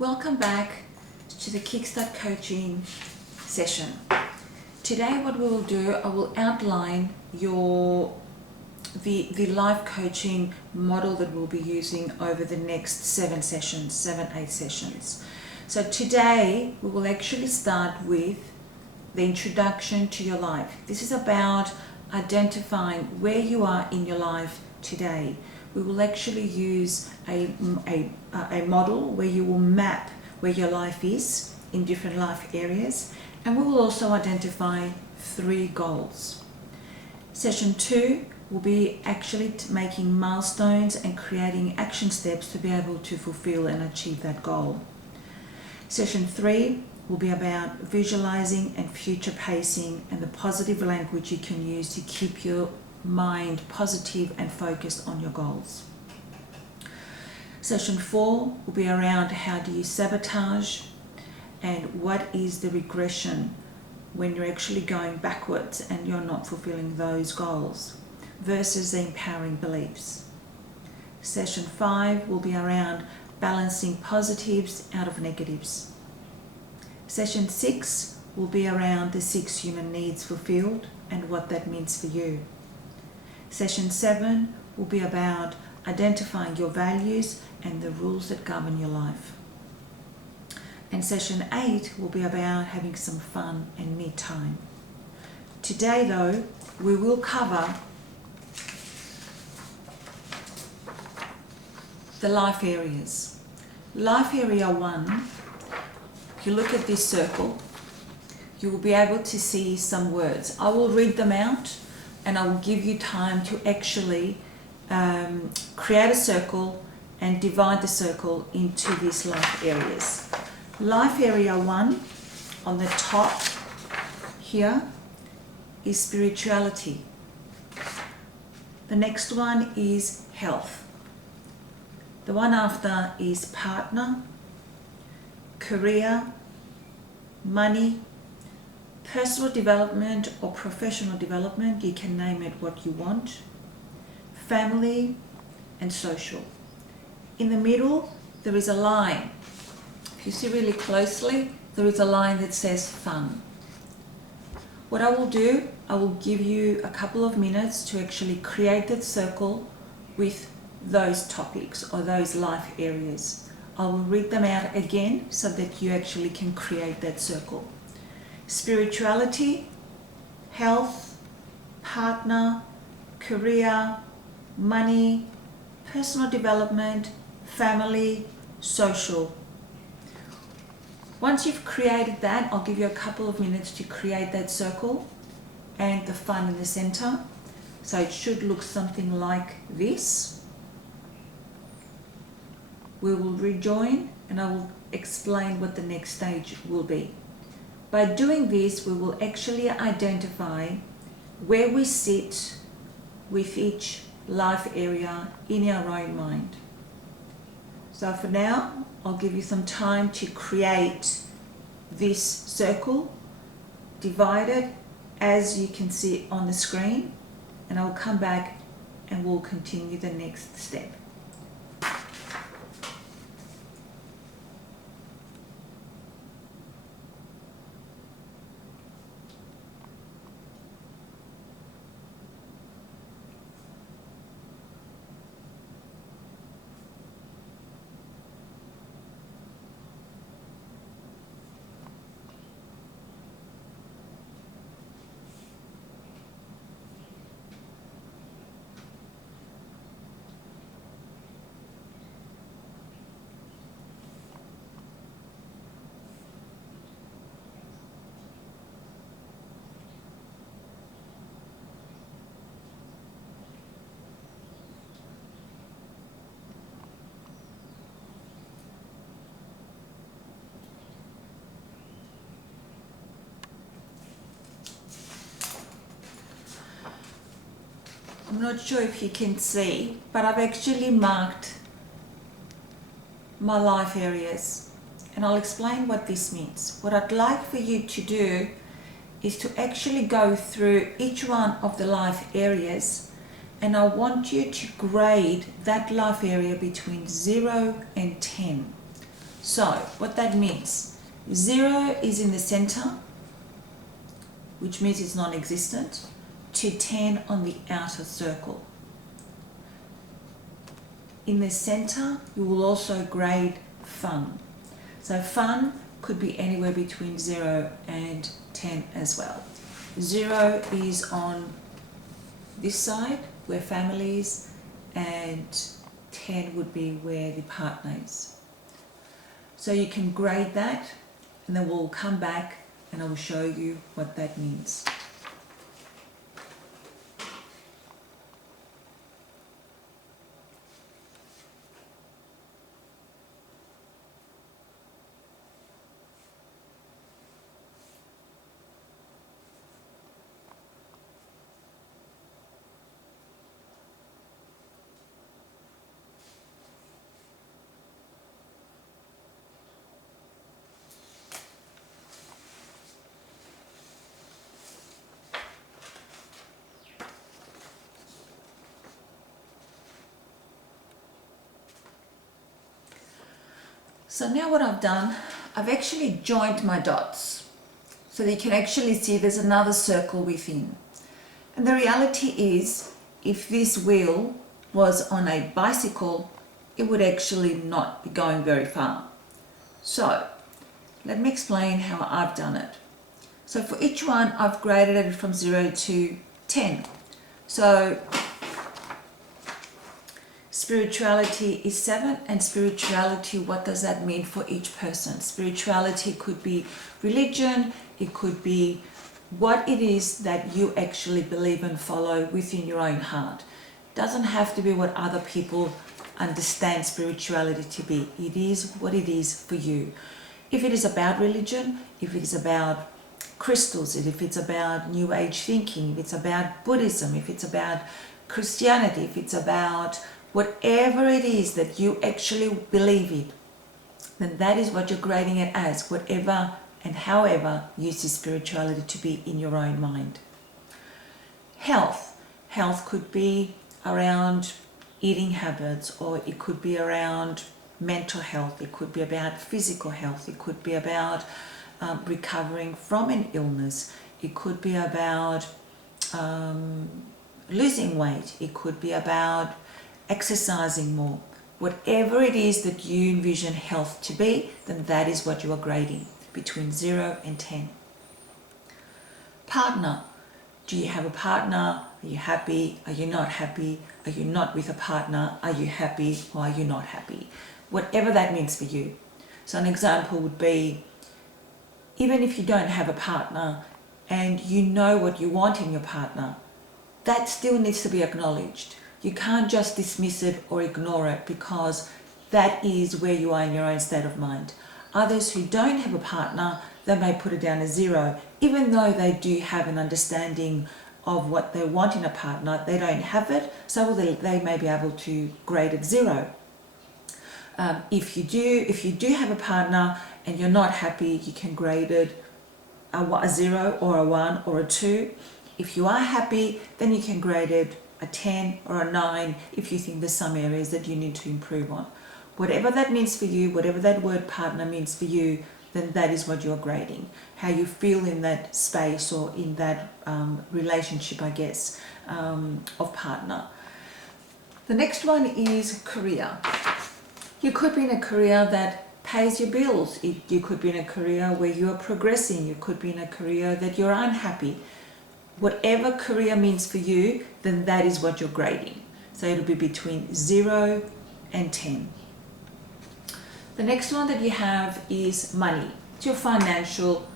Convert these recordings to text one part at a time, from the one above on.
Welcome back to the Kickstart Coaching session. Today what we will do, I will outline the life coaching model that we'll be using over the next 8 sessions. So today we will actually start with the introduction to your life. This is about identifying where you are in your life today. We will actually use a model where you will map where your life is in different life areas, and we will also identify 3 goals. Session 2 will be actually making milestones and creating action steps to be able to fulfill and achieve that goal. Session 3 will be about visualizing and future pacing and the positive language you can use to keep your mind positive and focused on your goals. Session 4 will be around how do you sabotage and what is the regression when you're actually going backwards and you're not fulfilling those goals versus the empowering beliefs. Session 5 will be around balancing positives out of negatives. Session 6 will be around the 6 human needs fulfilled and what that means for you. Session 7 will be about identifying your values and the rules that govern your life. And session 8 will be about having some fun and me time. Today though, we will cover the life areas. Life area 1, if you look at this circle, you will be able to see some words. I will read them out and I will give you time to actually create a circle and divide the circle into these life areas. Life area 1 on the top here is spirituality. The next one is health. The one after is partner, career, money, personal development or professional development, you can name it what you want, family, and social. In the middle, there is a line. If you see really closely, there is a line that says fun. What I will do, I will give you a couple of minutes to actually create that circle with those topics or those life areas. I will read them out again so that you actually can create that circle. Spirituality, health, partner, career, money, personal development, family, social. Once you've created that, I'll give you a couple of minutes to create that circle and the fun in the center. So it should look something like this. We will rejoin and I will explain what the next stage will be. By doing this, we will actually identify where we sit with each life area in our own mind. So for now, I'll give you some time to create this circle, divide it as you can see on the screen, and I'll come back and we'll continue the next step. I'm not sure if you can see, but I've actually marked my life areas, and I'll explain what this means. What I'd like for you to do is to actually go through each one of the life areas, and I want you to grade that life area between 0 and 10. So what that means, 0 is in the center, which means it's non-existent, to 10 on the outer circle. In the center, you will also grade fun. So fun could be anywhere between 0 and 10 as well. 0 is on this side where family is, and 10 would be where the partner is. So you can grade that, and then we'll come back and I will show you what that means. So now what I've done, I've actually joined my dots so that you can actually see there's another circle within. And the reality is, if this wheel was on a bicycle, it would actually not be going very far. So let me explain how I've done it. So for each one, I've graded it from 0 to 10. So spirituality is 7, and spirituality, what does that mean for each person? Spirituality could be religion, it could be what it is that you actually believe and follow within your own heart. It doesn't have to be what other people understand spirituality to be. It is what it is for you. If it is about religion, if it is about crystals, if it's about New Age thinking, if it's about Buddhism, if it's about Christianity, if it's about whatever it is that you actually believe in, then that is what you're grading it as, whatever and however you see spirituality to be in your own mind. Health. Health could be around eating habits, or it could be around mental health, it could be about physical health, it could be about recovering from an illness, it could be about losing weight, it could be about exercising more. Whatever it is that you envision health to be, then that is what you are grading between 0 and 10. Partner. Do you have a partner? Are you happy? Are you not happy? Are you not with a partner? Are you happy or are you not happy? Whatever that means for you. So an example would be, even if you don't have a partner and you know what you want in your partner, that still needs to be acknowledged. You can't just dismiss it or ignore it, because that is where you are in your own state of mind. Others who don't have a partner, they may put it down as 0, even though they do have an understanding of what they want in a partner. They don't have it, so they may be able to grade it 0. If you do have a partner and you're not happy, you can grade it a 0 or a 1 or a 2. If you are happy, then you can grade it a 10 or a 9 if you think there's some areas that you need to improve on. Whatever that means for you, whatever that word partner means for you, then that is what you're grading. How you feel in that space or in that relationship, I guess, of partner. The next one is career. You could be in a career that pays your bills. You could be in a career where you are progressing. You could be in a career that you're unhappy. Whatever career means for you, then that is what you're grading. So it'll be between 0 and 10. The next one that you have is money. It's your financial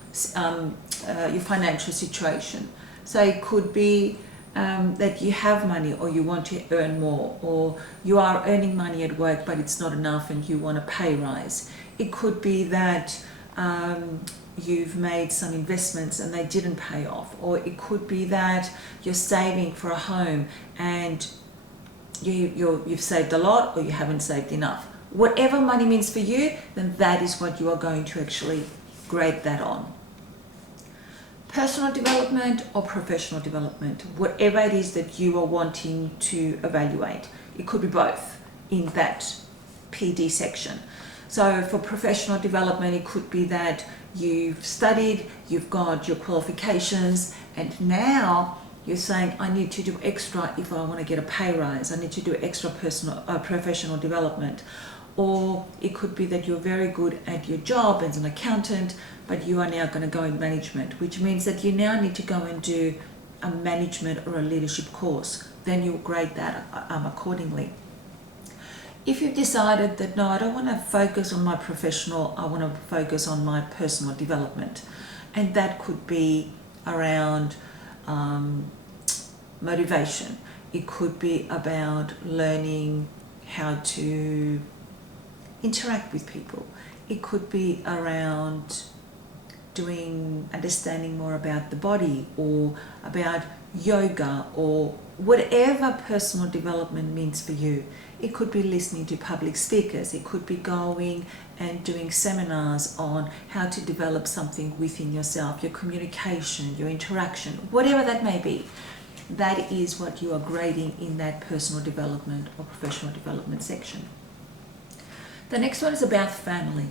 situation. So it could be that you have money, or you want to earn more, or you are earning money at work but it's not enough and you want a pay rise. It could be that you've made some investments and they didn't pay off, or it could be that you're saving for a home and you've saved a lot or you haven't saved enough. Whatever money means for you, then that is what you are going to actually grade that on. Personal development or professional development, whatever it is that you are wanting to evaluate. It could be both in that PD section. So for professional development, it could be that you've studied, you've got your qualifications, and now you're saying, I need to do extra if I want to get a pay rise. I need to do extra professional development. Or it could be that you're very good at your job as an accountant, but you are now going to go in management, which means that you now need to go and do a management or a leadership course. Then you'll grade that accordingly. If you've decided that, no, I don't want to focus on my professional, I want to focus on my personal development. And that could be around motivation. It could be about learning how to interact with people. It could be around understanding more about the body, or about yoga, or whatever personal development means for you. It could be listening to public speakers. It could be going and doing seminars on how to develop something within yourself, your communication, your interaction, whatever that may be. That is what you are grading in that personal development or professional development section. The next one is about family.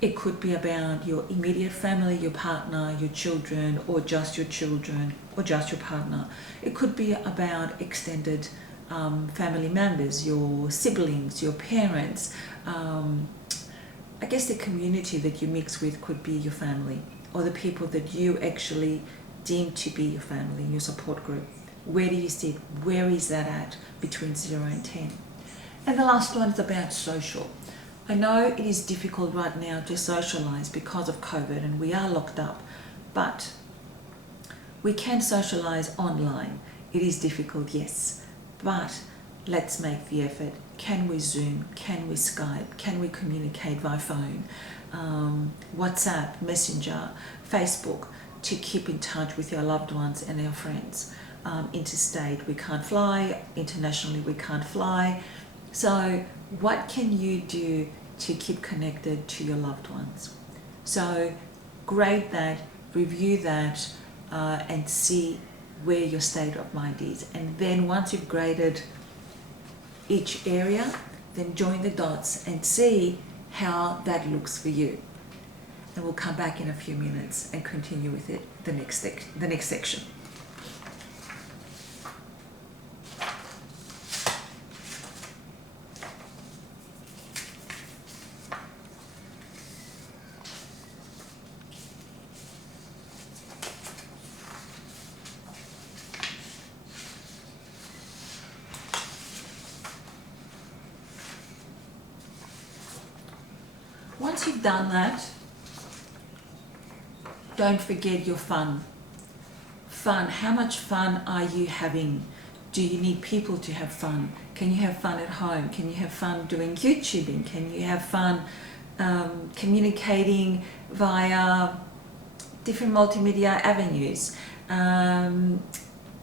It could be about your immediate family, your partner, your children, or just your children, or just your partner. It could be about extended family members, your siblings, your parents. I guess the community that you mix with could be your family, or the people that you actually deem to be your family, your support group. Where do you sit? Where is that at between 0 and 10? And the last one is about social. I know it is difficult right now to socialise because of COVID and we are locked up, but we can socialise online. It is difficult, yes, but let's make the effort. Can we Zoom? Can we Skype? Can we communicate via phone? WhatsApp, Messenger, Facebook, to keep in touch with our loved ones and our friends. Interstate, we can't fly. Internationally, we can't fly. So what can you do to keep connected to your loved ones? So grade that, review that, and see where your state of mind is. And then once you've graded each area, then join the dots and see how that looks for you. And we'll come back in a few minutes and continue with it, the next section. Once you've done that, don't forget your fun. Fun, how much fun are you having? Do you need people to have fun? Can you have fun at home? Can you have fun doing YouTubing? Can you have fun communicating via different multimedia avenues?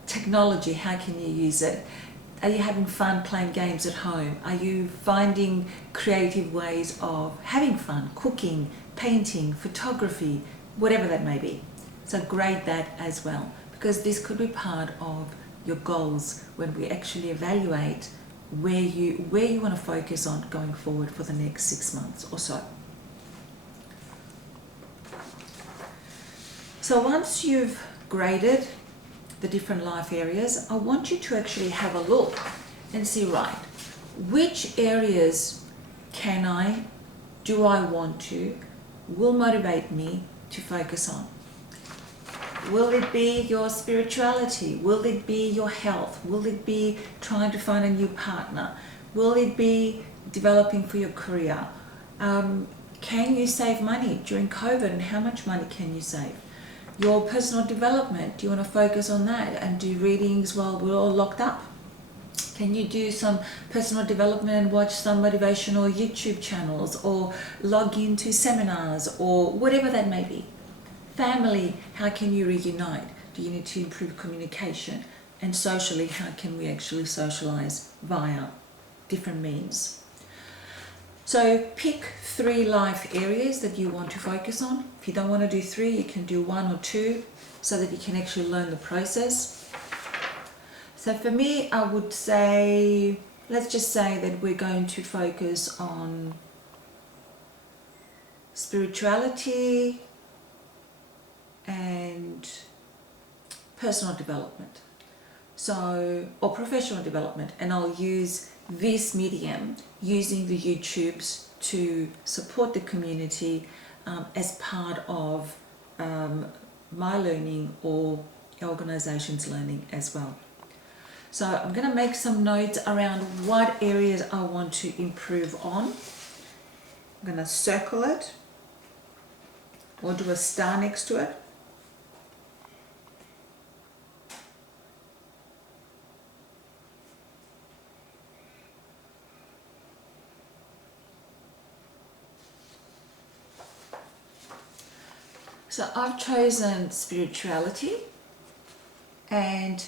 Technology, how can you use it? Are you having fun playing games at home? Are you finding creative ways of having fun, cooking, painting, photography, whatever that may be? So grade that as well, because this could be part of your goals when we actually evaluate where you want to focus on going forward for the next 6 months or so. So once you've graded the different life areas, I want you to actually have a look and see, right, which areas do I want to, will motivate me to focus on. Will it be your spirituality? Will it be your health? Will it be trying to find a new partner? Will it be developing for your career? Can you save money during COVID, and how much money can you save? Your personal development, do you want to focus on that and do readings while we're all locked up? Can you do some personal development and watch some motivational YouTube channels, or log into seminars, or whatever that may be? Family, how can you reunite? Do you need to improve communication? And socially, how can we actually socialize via different means? So pick 3 life areas that you want to focus on. If you don't want to do 3, you can do 1 or 2 so that you can actually learn the process. So for me, I would say, let's just say that we're going to focus on spirituality, and personal development. So, or professional development, and I'll use this medium using the YouTubes to support the community as part of my learning or organization's learning as well. So I'm going to make some notes around what areas I want to improve on. I'm going to circle it or do a star next to it. So I've chosen spirituality and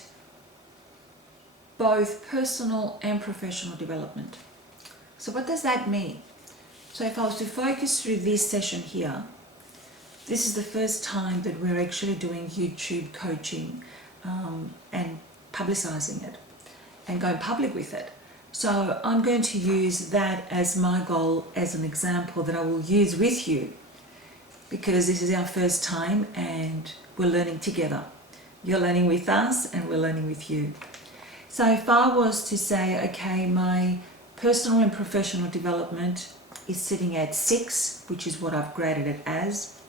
both personal and professional development. So what does that mean? So if I was to focus through this session here, this is the first time that we're actually doing YouTube coaching and publicizing it and going public with it. So I'm going to use that as my goal, as an example that I will use with you, because this is our first time and we're learning together. You're learning with us and we're learning with you. So if I was to say, okay, my personal and professional development is sitting at 6, which is what I've graded it as,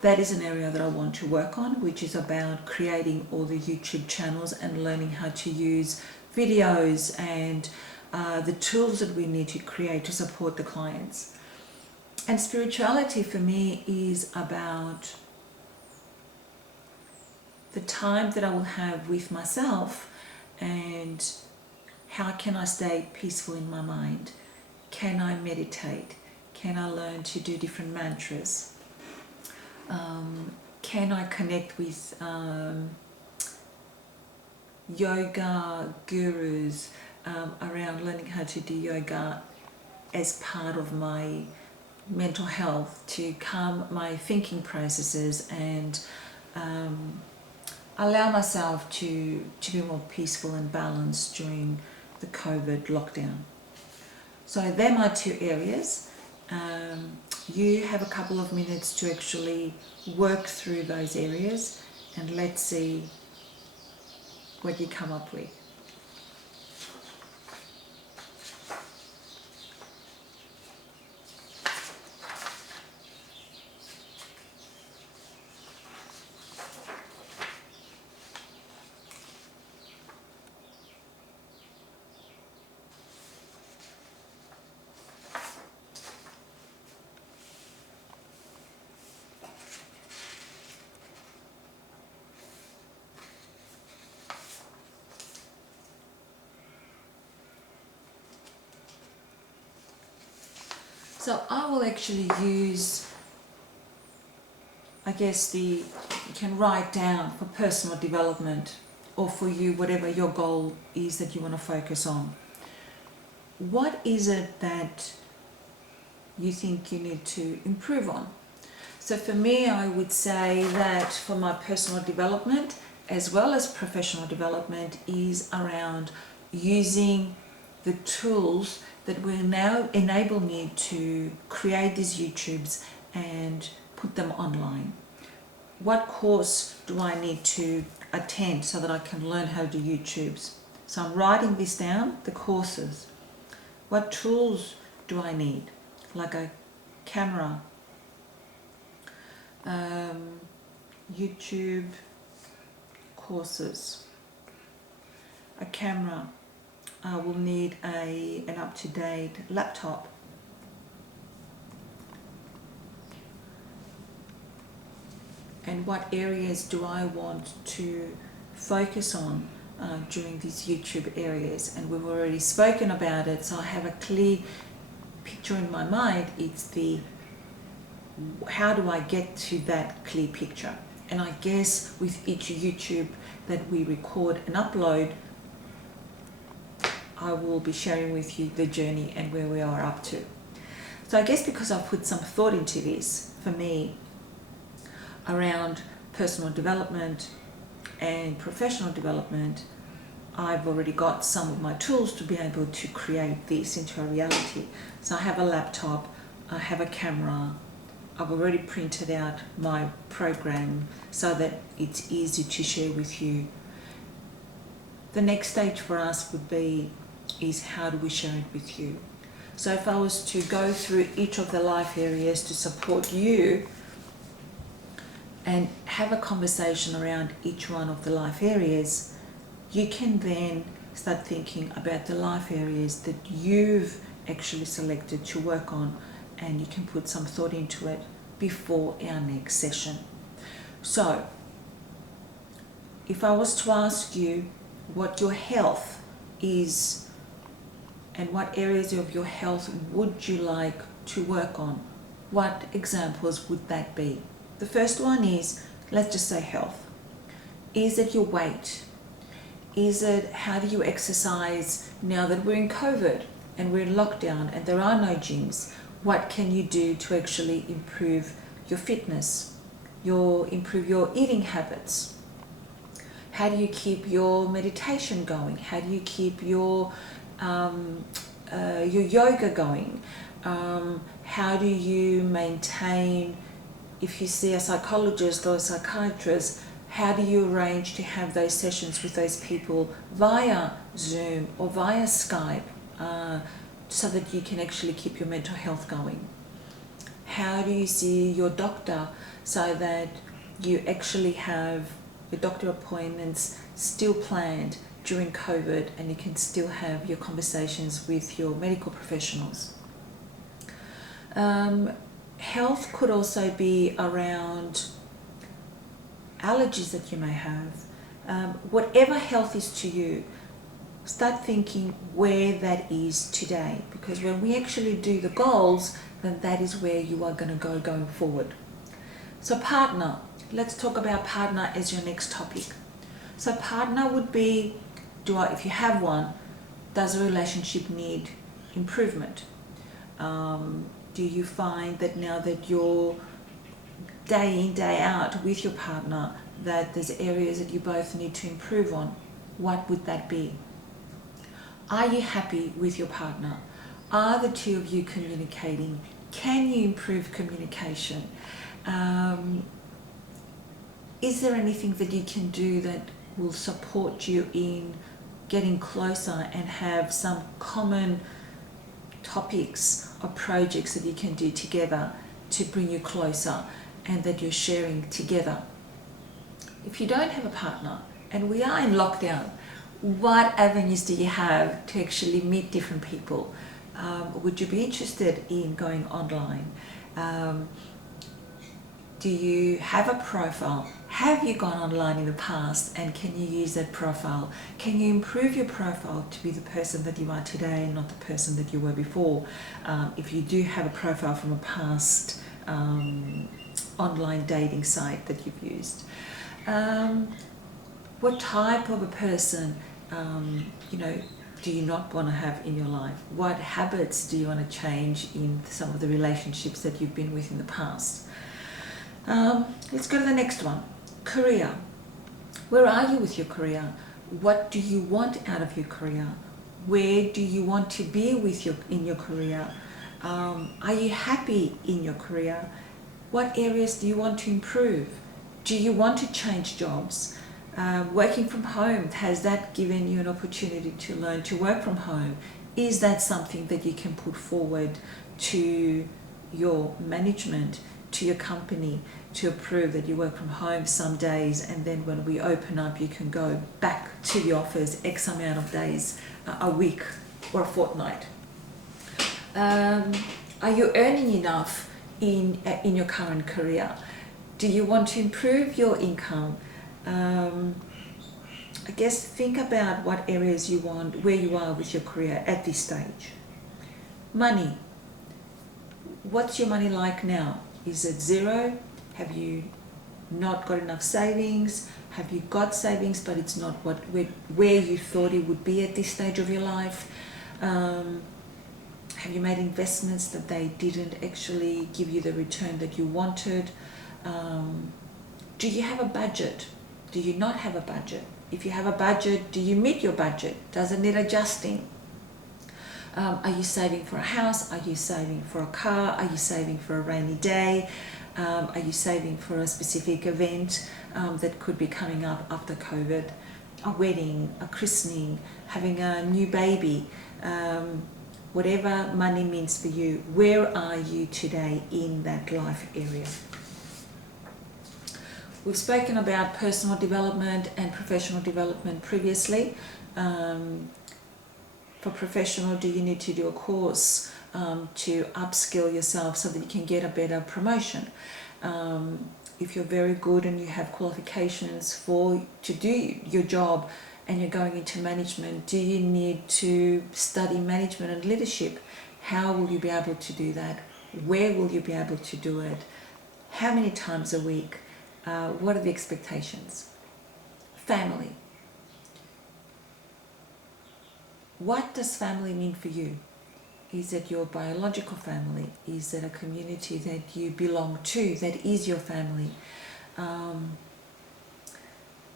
that is an area that I want to work on, which is about creating all the YouTube channels and learning how to use videos and the tools that we need to create to support the clients. And spirituality for me is about the time that I will have with myself and how can I stay peaceful in my mind. Can I meditate? Can I learn to do different mantras? Can I connect with yoga gurus around learning how to do yoga as part of my mental health, to calm my thinking processes and allow myself to be more peaceful and balanced during the COVID lockdown. So they're my two areas. You have a couple of minutes to actually work through those areas and let's see what you come up with. So I will actually use, I guess you can write down for personal development or for you, whatever your goal is that you want to focus on. What is it that you think you need to improve on? So for me, I would say that for my personal development as well as professional development is around using the tools that will now enable me to create these YouTubes and put them online. What course do I need to attend so that I can learn how to do YouTubes? So I'm writing this down, the courses. What tools do I need? Like a camera, YouTube courses, a camera. I will need an up-to-date laptop. And what areas do I want to focus on during these YouTube areas? And we've already spoken about it, so I have a clear picture in my mind. It's how do I get to that clear picture? And I guess with each YouTube that we record and upload, I will be sharing with you the journey and where we are up to. So I guess because I've put some thought into this, for me, around personal development and professional development, I've already got some of my tools to be able to create this into a reality. So I have a laptop, I have a camera. I've already printed out my program so that it's easy to share with you. The next stage for us would be is how do we share it with you? So if I was to go through each of the life areas to support you and have a conversation around each one of the life areas, you can then start thinking about the life areas that you've actually selected to work on, and you can put some thought into it before our next session. So if I was to ask you what your health is and what areas of your health would you like to work on, what examples would that be? The first one is, let's just say health. Is it your weight? Is it how do you exercise now that we're in COVID and we're in lockdown and there are no gyms? What can you do to actually improve your fitness, improve your eating habits? How do you keep your meditation going? How do you keep your yoga going? How do you maintain, if you see a psychologist or a psychiatrist, how do you arrange to have those sessions with those people via Zoom or via Skype so that you can actually keep your mental health going? How do you see your doctor so that you actually have your doctor appointments still planned during COVID and you can still have your conversations with your medical professionals? Health could also be around allergies that you may have. Whatever health is to you, start thinking where that is today, because when we actually do the goals, then that is where you are going to go going forward. So partner, let's talk about partner as your next topic. So partner would be, if you have one, does the relationship need improvement? Do you find that now that you're day in, day out with your partner, that there's areas that you both need to improve on? What would that be? Are you happy with your partner? Are the two of you communicating? Can you improve communication? Is there anything that you can do that will support you in getting closer and have some common topics or projects that you can do together to bring you closer and that you're sharing together? If you don't have a partner and we are in lockdown, what avenues do you have to actually meet different people? Would you be interested in going online? Do you have a profile? Have you gone online in the past and can you use that profile? Can you improve your profile to be the person that you are today and not the person that you were before? If you do have a profile from a past online dating site that you've used. What type of a person do you not want to have in your life? What habits do you want to change in some of the relationships that you've been with in the past? Let's go to the next one. Career. Where are you with your career? What do you want out of your career? Where do you want to be in your career? Are you happy in your career? What areas do you want to improve? Do you want to change jobs? Working from home, has that given you an opportunity to learn to work from home? Is that something that you can put forward to your management, to your company, to approve that you work from home some days, and then when we open up you can go back to the office X amount of days a week or a fortnight? Are you earning enough in your current career? Do you want to improve your income? I guess think about what areas you want, where you are with your career at this stage. Money. What's your money like now? Is it zero? Have you not got enough savings? Have you got savings but it's not where you thought it would be at this stage of your life? Have you made investments that they didn't actually give you the return that you wanted? Do you have a budget? Do you not have a budget? If you have a budget, do you meet your budget? Does it need adjusting? Are you saving for a house? Are you saving for a car? Are you saving for a rainy day? Are you saving for a specific event that could be coming up after COVID? A wedding, a christening, having a new baby, whatever money means for you. Where are you today in that life area? We've spoken about personal development and professional development previously. For professional, do you need to do a course to upskill yourself so that you can get a better promotion? If you're very good and you have qualifications to do your job and you're going into management, do you need to study management and leadership? How will you be able to do that? Where will you be able to do it? How many times a week? What are the expectations? Family. What does family mean for you? Is it your biological family? Is it a community that you belong to that is your family?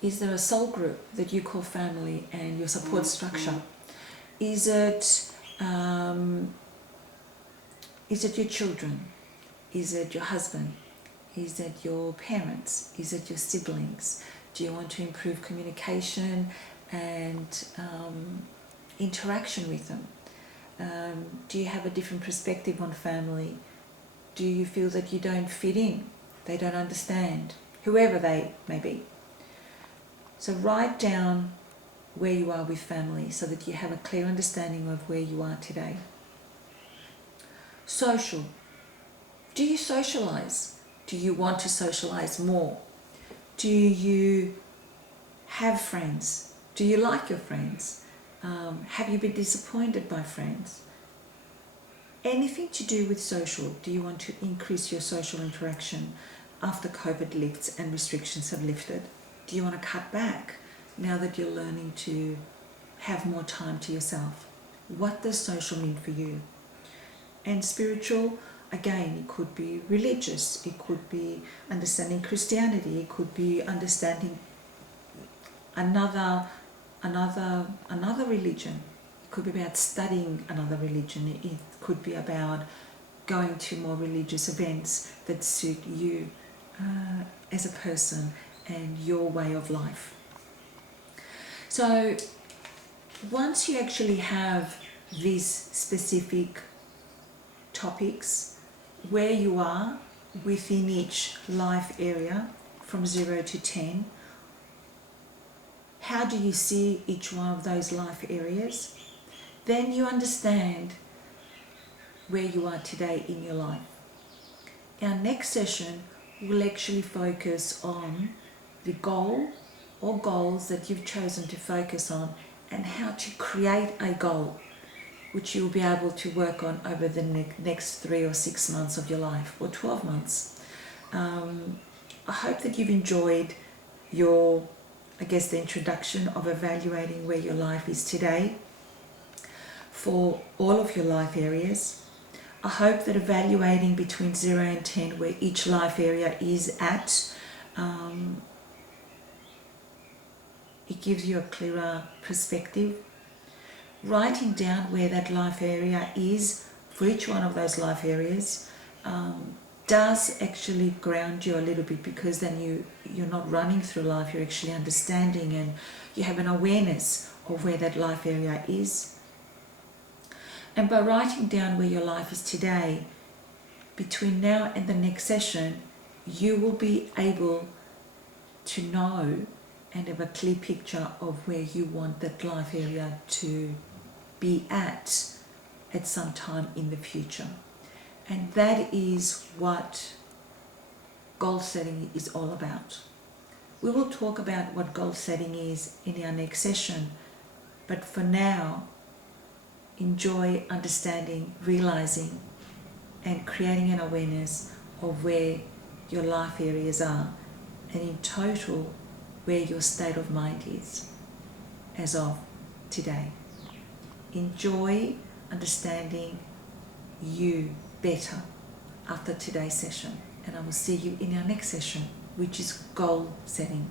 Is there a soul group that you call family and your support structure? Is it your children? Is it your husband? Is it your parents? Is it your siblings? Do you want to improve communication and interaction with them? Do you have a different perspective on family? Do you feel that you don't fit in? They don't understand, whoever they may be. So write down where you are with family so that you have a clear understanding of where you are today. Social. Do you socialize? Do you want to socialize more? Do you have friends? Do you like your friends? Have you been disappointed by friends? Anything to do with social. Do you want to increase your social interaction after COVID lifts and restrictions have lifted? Do you want to cut back now that you're learning to have more time to yourself? What does social mean for you? And spiritual, again, it could be religious, it could be understanding Christianity, it could be understanding another religion. It could be about studying another religion. It could be about going to more religious events that suit you as a person and your way of life. So once you actually have these specific topics, where you are within each life area from 0 to 10, how do you see each one of those life areas? Then you understand where you are today in your life. Our next session will actually focus on the goal or goals that you've chosen to focus on and how to create a goal which you'll be able to work on over the next 3 or 6 months of your life, or 12 months. I hope that you've enjoyed the introduction of evaluating where your life is today for all of your life areas. I hope that evaluating between 0 and 10 where each life area is at, it gives you a clearer perspective. Writing down where that life area is for each one of those life areas does actually ground you a little bit, because then you're not running through life, you're actually understanding and you have an awareness of where that life area is. And by writing down where your life is today, between now and the next session, you will be able to know and have a clear picture of where you want that life area to be at some time in the future. And that is what goal setting is all about. We will talk about what goal setting is in our next session, but for now, enjoy understanding, realizing, and creating an awareness of where your life areas are, and in total, where your state of mind is as of today. Enjoy understanding you better after today's session, and I will see you in our next session, which is goal setting.